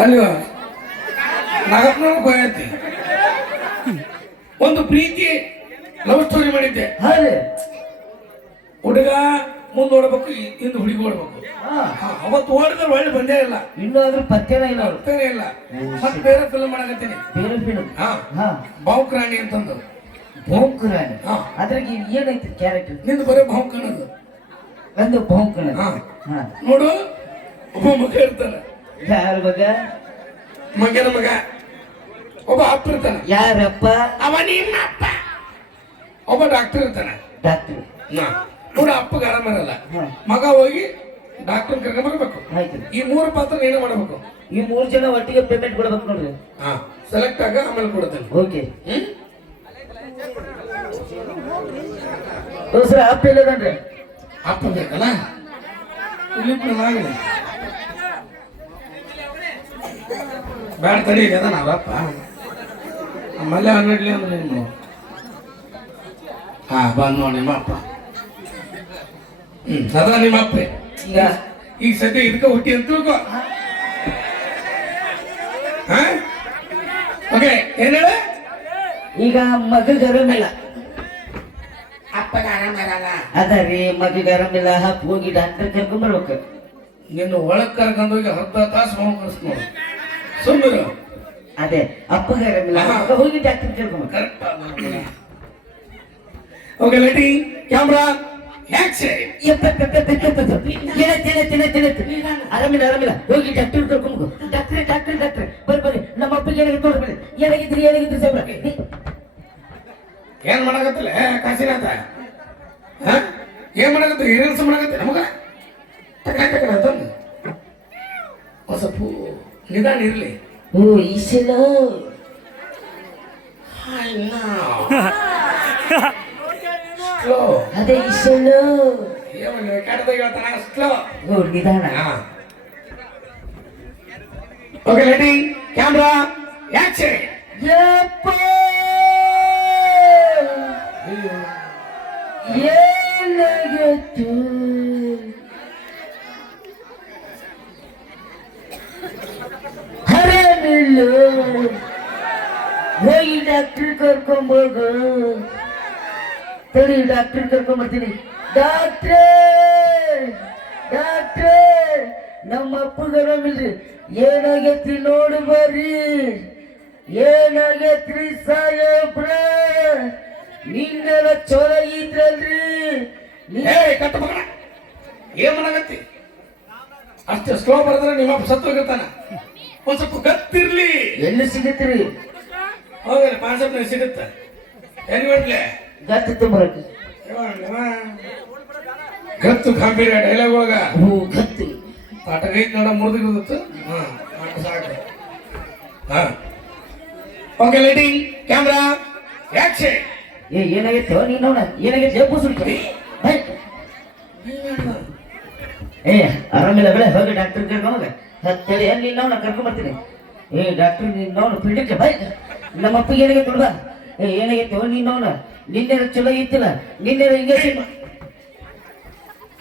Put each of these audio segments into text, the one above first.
ಅಲ್ವ? ನಗತ್ನೂ ಗೋಯತ್ತೆ ಒಂದು ಪ್ರೀತಿ love story ಮಾಡಿದ್ದೆ. ಹುಡುಗ ಮುಂದೆ ಓಡ್ಬೇಕು ಹಿಂದೆ ಹುಡುಗಿ ಓಡ್ಬೇಕು. ಅವತ್ತು ಓಡಿದ್ರೆ ಒಳ್ಳೆ ಬಂದೇ ಇಲ್ಲ. ಇನ್ನೂ ಆದ್ರೂ ಪತ್ತೆನೇ ಇಲ್ಲ. ಪತ್ತೆನೇ ಇಲ್ಲ. ಮತ್ತೆ ಬೇರೆ ಫಿಲ್ಮ್ ಮಾಡಕತ್ತೀನಿ. ಬೇರೆ ಫಿಲ್ಮ್ ಬಾವುಕರಾಣಿ ಅಂತಂದು. ಹಾ. ಅದ್ರಾಗ ಏನೈತಿ ಕ್ಯಾರೆಕ್ಟರ್ ನಿಂದು ಬರೀ ಬಾವುಕ ಅನ್ನೋದು. ಒಂದು ಭೌಂಕರ ಹಾ. ಹಾ. ನೋಡು ಒಬ್ಬ ಮಗ ಇರ್ತಾನೆ. ಯಾರ ಮಗ ಮಗನ ಮಗ. ಒಬ್ಬ ಅಪ್ಪ ಇರ್ತಾನೆ. ಯಾರಪ್ಪ? ಅವ ನಿಮ್ಮ ಅಪ್ಪ. ಒಬ್ಬ ಡಾಕ್ಟರ್ ಇರ್ತಾನೆ. ಡಾಕ್ಟರ್. ನಾ ನೋಡು ಅಪ್ಪಗೆ ಹಾ. ಮಗ ಹೋಗಿ ಡಾಕ್ಟರ್ ಕರ್ಕೊಂಡ್ಬರ್ಬೇಕು ಆಯ್ತು. ಈ ಮೂರು ಪಾತ್ರ ಏನು ಮಾಡಬೇಕು. ಈ ಮೂರು ಜನ ಒಟ್ಟಿಗೆ ಪೇಮೆಂಟ್ ಕೊಡ್ಬೇಕು ನೋಡ್ರಿ. ಹಾ. ಸೆಲೆಕ್ಟ್ ಆಗ ಆಮೇಲೆ ಕೊಡ್ತೇನೆ ಓಕೆ ದೋಸ್ರ ಅಪ್ಪ ಇಲ್ಲದನ್ರಿ ಅಪ್ಪ ಬೇಕಲ್ಲ? ಇಲ್ಲಿ ಬ್ಯಾಡ ತಡಿ ಅದ ನಾವಪ್ಪ ನಮ್ಮಲ್ಲೇ ಹನ್ನೆರಡ್ಲಿ ಅಂದ್ರೆ ಏನು? ಹಾ ಬಂದ್ ನೋಡಿ ನಿಮ್ಮಪ್ಪ ಹ್ಮ್ ಅದ ನಿಮ್ಮಪ್ಪ ಈಗ? ಈಗ ಸದ್ಯ ಇದಕ್ಕೆ ಹುಟ್ಟಿ ಅಂತ ತಿಳ್ಕೊ. ಓಕೆ ಏನ್ ಹೇಳ? ಈಗ ಮಗ ಗರಮಿಲ್ಲ ಅಪ್ಪಗ ಆರಾಮಿರಲ್ಲ ಅದ ರೀ ಮಗಗ ಆರಾಮಿಲ್ಲ ಹಪ್ಪ ಹೋಗಿ ಡಾಕ್ಟರ್ ಕರ್ಕೊಂಡ್ ಬರ್ಬೇಕು. ನಿನ್ನ ಒಳಗ್ ಕರ್ಕೊಂಡೋಗಿ ಹತ್ತು ತಾಸು ಹೋಗಿ ಕಳಿಸ್ ಸುಮ್ಮನೆ ಅದೇ ಅಪ್ಪಗ ಆರಾಮಿಲ್ಲ ಮಗ ಹೋಗಿ ಡಾಕ್ಟರ್ ಕೇಳ್ಕೊಂಡು ಕರೆಕ್ಟ್ ಓಕೆ ಲೆಟಿ ಕ್ಯಾಮ್ರಾ ಆರಾಮಿಲ್ಲ ಆರಾಮಿಲ್ಲ. ಹೋಗಿ ಡಾಕ್ಟರ್ ಕರ್ಕೊಂಡ್ ಡಾಕ್ಟ್ರೆ ಡಾಕ್ಟ್ರೆ ಡಾಕ್ಟ್ರೆ ಬರ್ರಿ ಬರ್ರಿ. ನಮ್ಮ ಅಪ್ಪಗೆ ಏನಾಗಿತ್ತು ನೋಡ್ರಿ ಏನಾಗಿದ್ರಿ ಏನಾಗಿದ್ರಿ ಸಾಬ್ರ ಏನ್ ಮಾಡಕತ್ತಿಲ್ಲ? ಕಾಶಿನಾಥ. ಹ? ಏನ್ ಮಾಡಕತ್ತ? ರೀಲ್ಸ್ ಮಾಡಕತ್ತೆ ನಮಗ? ಟಕ ಟಕ ನಿಧಾನ ಇರ್ಲಿ ಓ ಈಸಲ ಸ್ಲೋ ಅದೇ ಈಸಲ ಏನು ಕೆಟ್ಟದಾಗ ಹೇಳ್ತಾನ ಸ್ಲೋ ಓ ನಿಧಾನ ಓಕೆ ಲೆಟಿ ಕ್ಯಾಮ್ರಾ ಆಕ್ಷನ್ ಯಪ್ಪ ಹರಮಿಲ್ಲ ಹೋಗಿ ಡಾಕ್ಟ್ರ್ ಕರ್ಕೊಂಬೋಗು ತಡಿ ಡಾಕ್ಟ್ರ್ ಕರ್ಕೊಂಬರ್ತೀನಿ ಡಾಕ್ಟ್ರೇ ಡಾಕ್ಟ್ರೇ ನಮ್ಮ ಅಪ್ಪಗ ಆರಾಮಿಲ್ರಿ ಏನಾಗೈತಿ ನೋಡು ಬರ್ರಿ ಏನಾಗೈತ್ರಿ ಸಾಹೇಬ್ರ? ನಿನ್ನೆಲ್ಲ ಚಲೋ ಇದ್ರಲ್ರಿ ಏನ್ ಅಷ್ಟು ಸ್ಲೋ ಬರೆದ್ರೆ ನಿಮ್ಮ ಸತ್ತು ಹೋಗಿರ್ತಾನ ಒಂದ್ ಸ್ವಲ್ಪ ಗತ್ತಿರ್ಲಿ. ಎಲ್ಲಿ ಸಿಗತ್ರಿ ಹೌದಲ್ಲ ಕಾನ್ಸೆಪ್ಟ್ ಸಿಗುತ್ತೆ. ಹೆಂಗ್ ಮಾಡ್ಲೆ? ಗತ್ತು ತುಂಬರಕ್ಕೆ. ಗತ್ತು ಗಂಭೀರ ಡೈಲಾಗ್ ಒಳಗ. ಹೂ ಗತ್ತಿ. ಪಾಠ ಕೈ ನೋಡ ಮುರಿದಿತ್ತು ಹಾ ಸಾಕು, ಹಾ. ಓಕೆ ಲೈಟಿಂಗ್ ಕ್ಯಾಮ್ರಾ ಆಕ್ಷನ್ ಏ ಏನಾಗಿತ್ತು? ನೀನು ಏನಾಗೈತೆ ಎಬ್ಬು ಸುಡಿಕೆ ಏ ಆರಾಮಿಲ್ಲ ಬೆಳೆ ಹೋಗಿ ಡಾಕ್ಟರ್ ಕರ್ಕೊಂಡೋಗ ಹತ್ತೇಳಿ ಎಲ್ಲಿ ನೀನು ಅವ್ನ ಕರ್ಕೊಂಡ್ ಬರ್ತೀನಿ. ಏ ಡಾಕ್ಟರ್ ನಿನ್ನವನು ಬಾಯ್ ಬೈ ನಮ್ಮ ಅಪ್ಪಗೆ ಏನಾಗೈತೆ ನೋಡ್ದ ಏ ಏನಾಗೈತೆ ನಿನ್ನವನ ನಿನ್ನೆ ಚಲೋ ಇತ್ತಿಲ್ಲ? ನಿನ್ನೆ ಇಂಜೆಕ್ಷನ್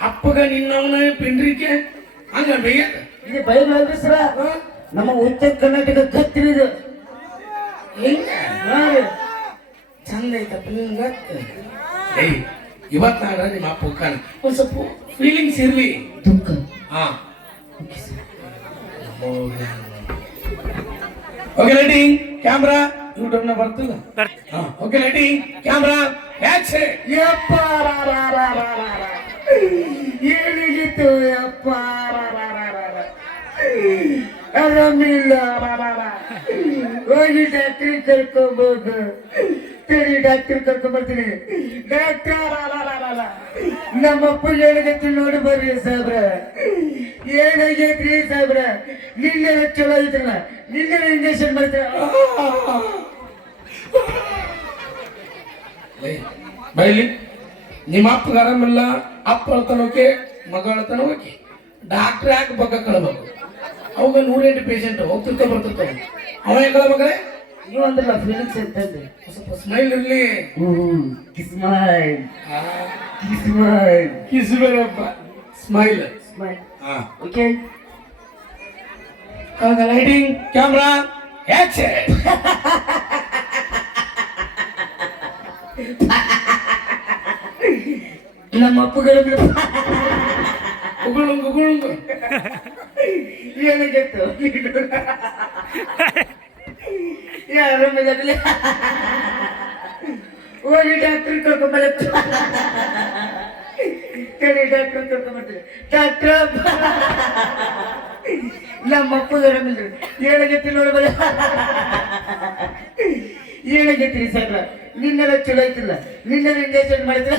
ಅಪ್ಪಗ ನಿನ್ನವನ ಪಿಂಡ್ರಿಕೆ? ಹಂಗ ಬೇಯದ ಇದು ಬಯಲು ಸರ. ನಮ್ಮ ಉತ್ತರ ಕರ್ನಾಟಕ ಗತ್ತಿನ ಇದು. ಚಂದ ಐತಪ್ಪ ಹಿಂಗ ಏಯ್ ನಿಮ್ಮ ಅಪ್ಪ ಕಾಣ ಒಂದು ಸ್ವಲ್ಪ ಫೀಲಿಂಗ್ಸ್ ಇರ್ಲಿ. ದುಃಖ. ಹಾ. ಓಕೆ ಲೈಟಿಂಗ್ ಕ್ಯಾಮ್ರಾ ಯೂಟ್ಯೂಬ್ನ ಬರ್ತಲ್ಲ ಓಕೆ ಲೈಟಿಂಗ್ ಕ್ಯಾಮ್ರಾ ಆಕ್ಷನ್ ಯಪ್ಪ ರಾ ರಾ ರಾ ರಾ ರಾ ರಾ. ಏನಿಗಿತ್ತು ಯಪ್ಪ ರಾ ರಾ ರಾ ರಾ ರಾ. ಆರಾಮಿಲ್ಲ ರಾ ರಾ ರಾ. ಹೋಗಿ ಡಾಕ್ಟ್ರಿ ಕರ್ಕೊಂಬೋದು ಸರಿ ಡಾಕ್ಟರ್ ಕರ್ಕೊಂಬರ್ತೀನಿ ಡಾಕ್ಟ್ರ ರಾ ರಾ ರಾ ರಾ ರಾ. ನಮ್ಮ ಅಪ್ಪ ಏನಾಗೈತಿ ನೋಡಿ ಬರ್ರಿ ಸಾಬ್ರ ಏನಾಗೈತ್ರಿ ಸಾಬ್ರ ನಿನ್ನೆ ಚಲೋ ಐತ್ರಲ್ಲ ನಿನ್ನೆ ಇಂಜೆಕ್ಷನ್ ಮಾಡ್ತೀರ ಬೈಲಿ. ನಿಮ್ಮ ಅಪ್ಪಗೆ ಆರಾಮಿಲ್ಲ ಅಪ್ಪ ಅಳ್ತಾನ ಓಕೆ ಮಗ ಅಳ್ತಾನ ಓಕೆ ಡಾಕ್ಟರ್ ಯಾಕೆ ಬಗ್ಗೆ ಕಳ್ಬೇಕು? ಅವಾಗ ನೂರೆಂಟು ಪೇಷಂಟ್ ಹೋಗ್ತಿರ್ತಾವ ಬರ್ತಿರ್ತಾವ. ಅವ ಹೆಂಗ ಮಗಳೇ ನೀವು ಅಂದ್ರಲ್ಲ ಫೀಲಿಂಗ್ಸ್ ಅಂತಂದ್ರೆ ಸ್ವಲ್ಪ ಸ್ಮೈಲ್ ಇರ್ಲಿ. Kiss my kiss my kiss ಬರಪ್ಪ smile smile ಹಾ. ಓಕೆ ಲೈಟಿಂಗ್ ಕ್ಯಾಮ್ರಾ ಆಕ್ಷನ್ ನಮ್ಮ ಅಪ್ಪಗಳ ಉಗುಳು ಉಗುಳು ಏನಾಗಿತ್ತು ಆರಾಮಿಲ್ಲ ಹೋಗಿ ಡಾಕ್ಟರ್ ಕರ್ಕೊಂಬಲ್ಲ. ಕಡೆ ಡಾಕ್ಟರ್ ಕರ್ಕೊಂಬರ್ತೀವಿ ಡಾಕ್ಟರ್. ನಮ್ಮ ಅಪ್ಪಗ ಆರಾಮಿಲ್ರಿ ಏನಾಗೈತಿ ನೋಡ್ಬಲ್ಲ. ಏನಾಗೈತ್ರಿ ಸರ್. ನಿನ್ನೆಲ್ಲ ಚಲೋ ಐತಿಲ್ಲ ನಿನ್ನೆಲ್ಲ ಇಂಜೆಕ್ಷನ್ ಮಾಡಿದ್ರ.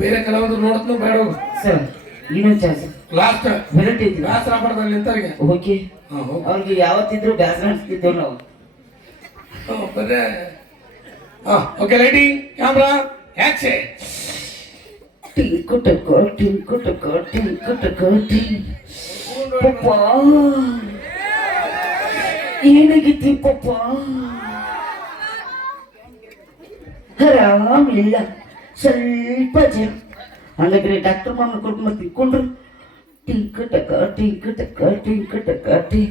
ಬೇರೆ ಕೆಲವೊಂದು ನೋಡತ್ನು ಬೇಡ ಸರ್. ಇನ್ನೊಂದು ಚಾನ್ಸ್ ಲಾಸ್ಟ್ ವೆರೈಟಿ ಐತಿಲ್ಲ ಬೇಸರ ಪಡ್ದಲ್ಲಿ ನಿಂತವ್ರಿಗೆ. ಓಕೆ. ಅವ್ರಿಗೆ ಯಾವತ್ತಿದ್ರು ಬ್ಯಾಸರ ಅನ್ಸ್ತಿದ್ದೆವು ನಾವು. ಬರೇ ಹಾಂ ಓಕೆ ಲೈಟಿಂಗ್ ಕ್ಯಾಮ್ರಾ ಆಕ್ಷನ್ ಟಿಂಕು ಟಕ ಟಿಂಕು ಟಕ ಟಿಂಕು ಟಕ ಟಿಂಕ್ ಪಪ್ಪ. ಏನಾಗಿತ್ತಿ ಪಪ್ಪ? ಆರಾಮಿಲ್ಲ. ಸ್ವಲ್ಪ ಜನ ಹಂಗಾದ್ರೆ ಡಾಕ್ಟರ್ ಮಾಮ ಕೊಟ್ಟು ತಿಳ್ಕೊಂಡ್ರು ಟಿಂಕು ಟಕ ಟಿಂಕು ಟಕ ಟಿಂಕು ಟಕ ಟಿ.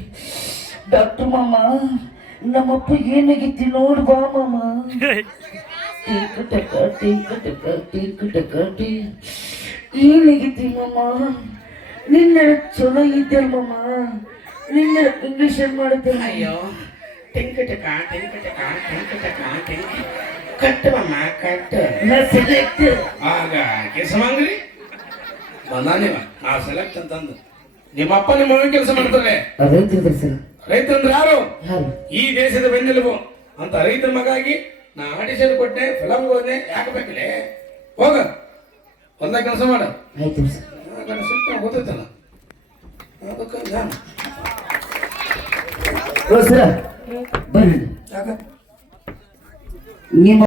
ಡಾಕ್ಟರ್ ಮಾಮ ನಮ್ಮಪ್ಪ ಏನಾಗಿತ್ತು ನೋಡು ಬಾ ಮಾಮ ಟಿಂಕು ಟಕ ಟಿಂಕು ಟಕ ಟಿಂಕು ಟಕ ಟಿ. ಏನಾಗಿತ್ತು ಮಾಮ ನಿನ್ನೆ ಚಲೋ ಇದ್ದೆ ಮಾಮ ನಿನ್ನೆ ಇಂಗ್ಲೀಷ್ ಮಾಡಿದ್ದೆ ಅಯ್ಯೋ, ಟೆಂಕಟಕ ಟೆಂಕಟಕ ಟೆಂಕಟಕ ಟೆಂಕ ಕಟ್ಟವಮ್ಮ ಕಟ್ಟ ಸೆಲೆಕ್ಟ್ ಆಗ ಕೆಲಸ ಮಾಡ್ರಿ ಬಂದಾನಿವ ನಾ ಸೆಲೆಕ್ಟ್ ಅಂತಂದು. ನಿಮ್ಮ ಅಪ್ಪ ನಿಮ್ಮ ಕೆಲಸ ಮಾಡ್ತಾರೆ. ರೈತರಿದ್ರು ಸರ್. ರೈತಂದ್ರೆ ಯಾರು? ಈ ದೇಶದ ಬೆನ್ನೆಲುಬು. ಅಂತ ರೈತರ ಮಗಾಗಿ ನಾ ಆಡಿಷನ್ ಕೊಟ್ಟೆ ಫಿಲಮ್ ಹೋದೆ. ಯಾಕೆ ಬೇಕಿಲ್ಲ? ಹೋಗ. ಒಂದ ಕೆಲಸ ಮಾಡ. ಸುತ್ತ ಗೊತ್ತೈತಲ್ಲ ಬರ್ರಿ ನಿಮ್ಮ